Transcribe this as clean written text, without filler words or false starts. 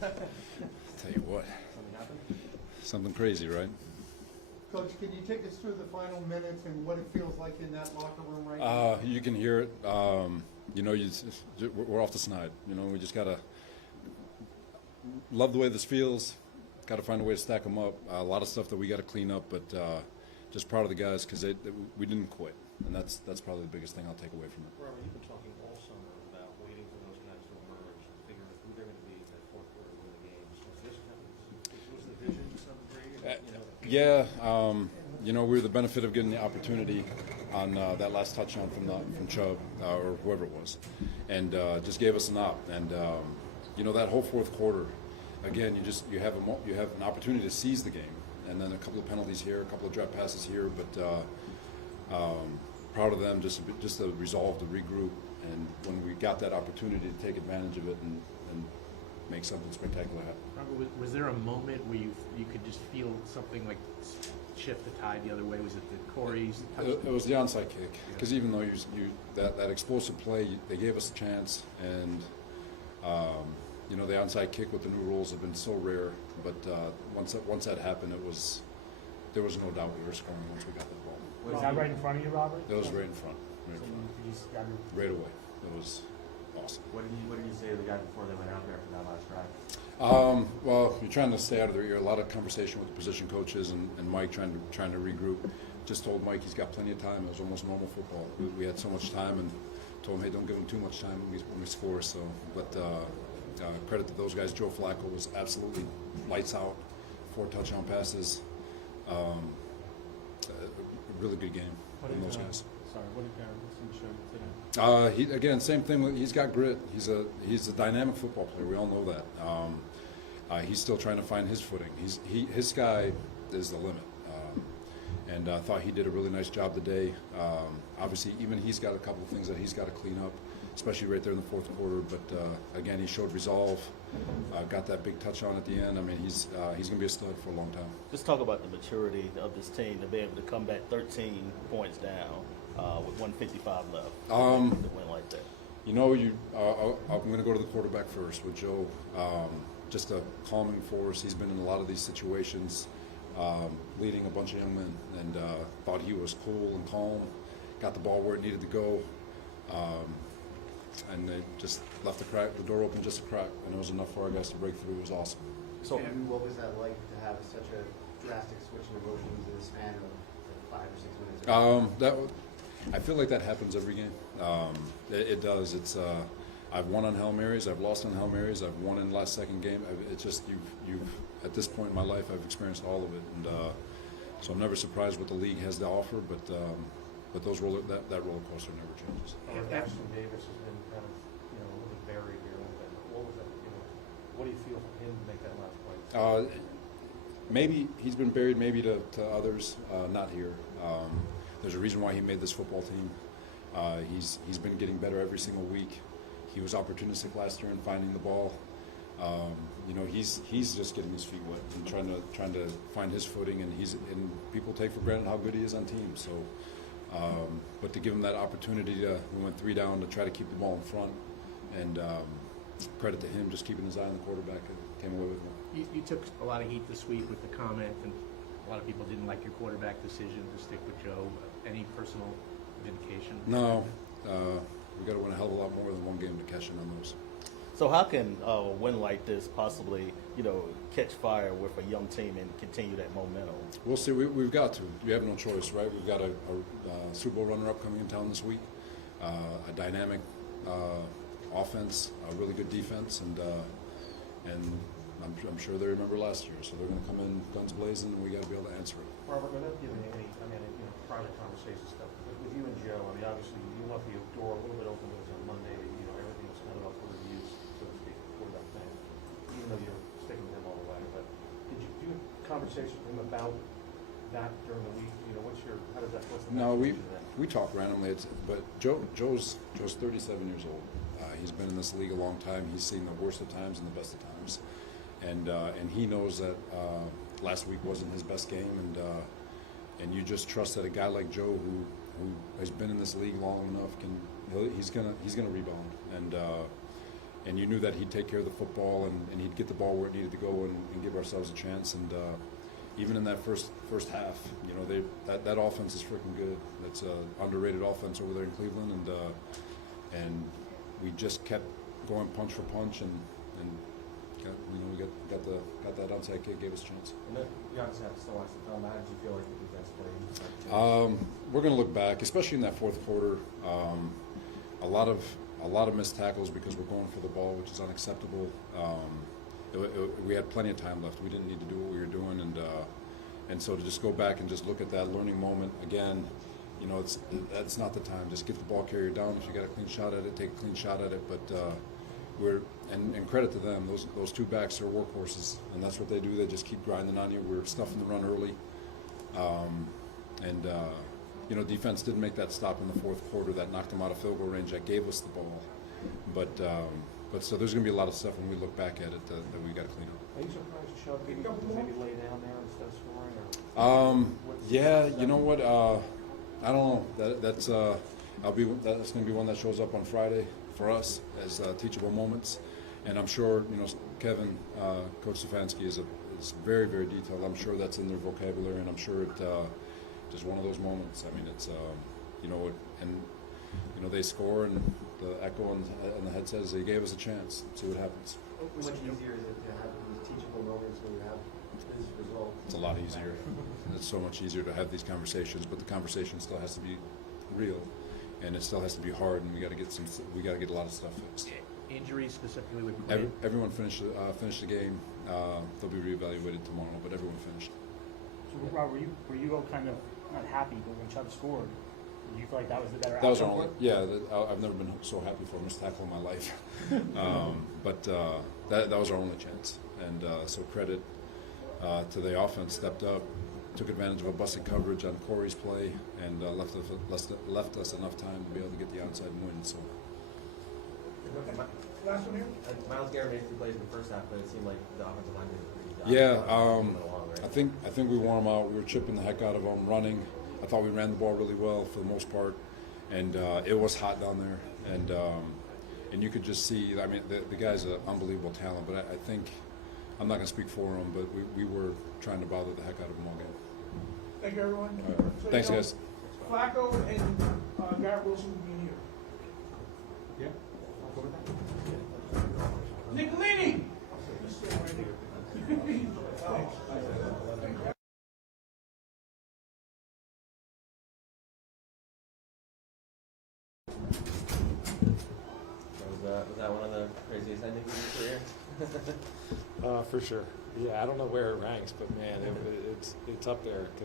Tell you what, something crazy, right? Coach, can you take us through the final minutes and what it feels like in that locker room right now? You can hear it. We're off the snide. We just gotta love the way this feels. Got to find a way to stack them up. A lot of stuff that we got to clean up, but just proud of the guys because we didn't quit, and that's probably the biggest thing I'll take away from it. Robert, you've been talking all summer about waiting for those guys to emerge, figuring out who they're going to be in that fourth quarter of the games. Was the vision to some degree? Yeah, we were the benefit of getting the opportunity on that last touchdown from Chubb or whoever it was, and just gave us an op. And that whole fourth quarter, again, you have an opportunity to seize the game, and then a couple of penalties here, a couple of drop passes here, but proud of them just the resolve to regroup, and when we got that opportunity to take advantage of it and make something spectacular happen. Robert, was there a moment where you could just feel something like shift the tide the other way? Was it the Corey's? It was the onside kick, because even though that explosive play, they gave us a chance, and the onside kick with the new rules have been so rare. But once that happened, there was no doubt we were scoring once we got that ball. Was that right in front of you, Robert? It was right in front. Right away. It was awesome. What did you say to the guy before they went out there for that last drive? Well, you're trying to stay out of their ear. A lot of conversation with the position coaches and Mike trying to regroup. Just told Mike he's got plenty of time. It was almost normal football. We had so much time, and told him, hey, don't give him too much time when we score. So, but credit to those guys. Joe Flacco was absolutely lights out. 4 touchdown passes. A really good game from those guys. What did Garrett Wilson show you today? Again, same thing. He's got grit. He's a dynamic football player. We all know that. He's still trying to find his footing. His sky is the limit, and I thought he did a really nice job today. Obviously, even he's got a couple of things that he's got to clean up, especially right there in the fourth quarter. But again, he showed resolve. Got that big touchdown at the end. I mean, he's going to be a stud for a long time. Just talk about the maturity of this team to be able to come back 13 points down with 155 left. To win like that. I'm going to go to the quarterback first with Joe. Just a calming force. He's been in a lot of these situations, leading a bunch of young men, and thought he was cool and calm. Got the ball where it needed to go. And they just left the door open just a crack, and it was enough for our guys to break through. It was awesome. So, what was that like to have such a drastic switch in emotions in the span of 5 or 6 minutes? I feel like that happens every game. It does. It's I've won on Hail Marys. I've lost on Hail Marys. I've won in the last second game. It's just you've at this point in my life, I've experienced all of it, and so I'm never surprised what the league has to offer. But that roller coaster never changes. Ashton Davis has been kind of a little bit buried here a little bit. What was that? What do you feel for him to make that last play? Maybe he's been buried, maybe to others, not here. There's a reason why he made this football team. He's been getting better every single week. He was opportunistic last year in finding the ball. He's just getting his feet wet and trying to find his footing, and people take for granted how good he is on teams. So, but to give him that opportunity we went 3 down to try to keep the ball in front, and credit to him just keeping his eye on the quarterback. Came away with one. You took a lot of heat this week with the comment, and a lot of people didn't like your quarterback decision to stick with Joe. Any personal vindication? No, we got to win a hell of a lot more than one game to cash in on those. So how can a win like this possibly, catch fire with a young team and continue that momentum? We'll see. We've got to. We have no choice, right? We've got a Super Bowl runner-up coming in town this week, a dynamic offense, a really good defense, and I'm sure they remember last year. So they're going to come in guns blazing, and we got to be able to answer it. Robert, without giving any, private conversation stuff with you and Joe, obviously you left the door a little bit open with us on Monday. Everything was kind of up for reviews, so to speak, for that thing. Even though you're sticking with him all the way, but did you do a conversation with him about that during the week? What's the No, we talk randomly. But Joe's 37 years old. He's been in this league a long time. He's seen the worst of times and the best of times, and he knows that last week wasn't his best game, and you just trust that a guy like Joe who has been in this league long enough he's gonna rebound, and you knew that he'd take care of the football and he'd get the ball where it needed to go and give ourselves a chance. And even in that first half, you know, that offense is freaking good. That's an underrated offense over there in Cleveland, and we just kept going punch for punch, and we got that onside kick, gave us a chance. And then you obviously have to still watch the film. How did you feel like the defense played? We're going to look back, especially in that fourth quarter. A lot of missed tackles because we're going for the ball, which is unacceptable. We had plenty of time left. We didn't need to do what we were doing, and so to just go back and just look at that learning moment again, you know, that's not the time. Just get the ball carrier down. If you got a clean shot at it, take a clean shot at it. But and credit to them. Those two backs are workhorses, and that's what they do. They just keep grinding on you. We're stuffing the run early, you know, defense didn't make that stop in the fourth quarter. That knocked them out of field goal range. That gave us the ball. But so there's going to be a lot of stuff when we look back at it that we got to clean up. Are you surprised Chubb didn't maybe lay down there instead of scoring? Or Yeah, you know what? I don't know. That's going to be one that shows up on Friday for us as teachable moments, and I'm sure, you know, Kevin, Coach Stefanski is very, very detailed. I'm sure that's in their vocabulary, and I'm sure it just one of those moments. I mean, it's you know, and you know, they score, and the echo on the head says they gave us a chance. Let's see what happens. How much easier is it to have these teachable moments when you have this result? It's a lot easier. It's so much easier to have these conversations, but the conversation still has to be real, and it still has to be hard, and we got to get a lot of stuff fixed. Injuries specifically with Quinn? Everyone finished the game. They'll be reevaluated tomorrow, but everyone finished. So, Rob, were you all kind of not happy, but when Chubb scored, do you feel like that was the better That was our outcome? only, I've never been so happy for a missed tackle in my life. But that was our only chance, and so credit to the offense. Stepped up, took advantage of a busted coverage on Corey's play, and left us enough time to be able to get the outside and win. So. Last one here? Myles Garrett made 3 plays in the first half, but it seemed like the offensive line did a pretty good job. Yeah, I think we wore them out. We were chipping the heck out of them, running. I thought we ran the ball really well for the most part, and it was hot down there, and you could just see. I mean, the guy's an unbelievable talent, but I think I'm not going to speak for him, but we were trying to bother the heck out of him all game. Thank you, everyone. All right. So, Thanks, you know, guys. Flacco and Garrett Wilson will be in here. Yeah. I'll go with that. Nicolini! Just stay right here. Thanks. Was that one of the craziest endings of your career? For sure. Yeah, I don't know where it ranks, but man, it's up there.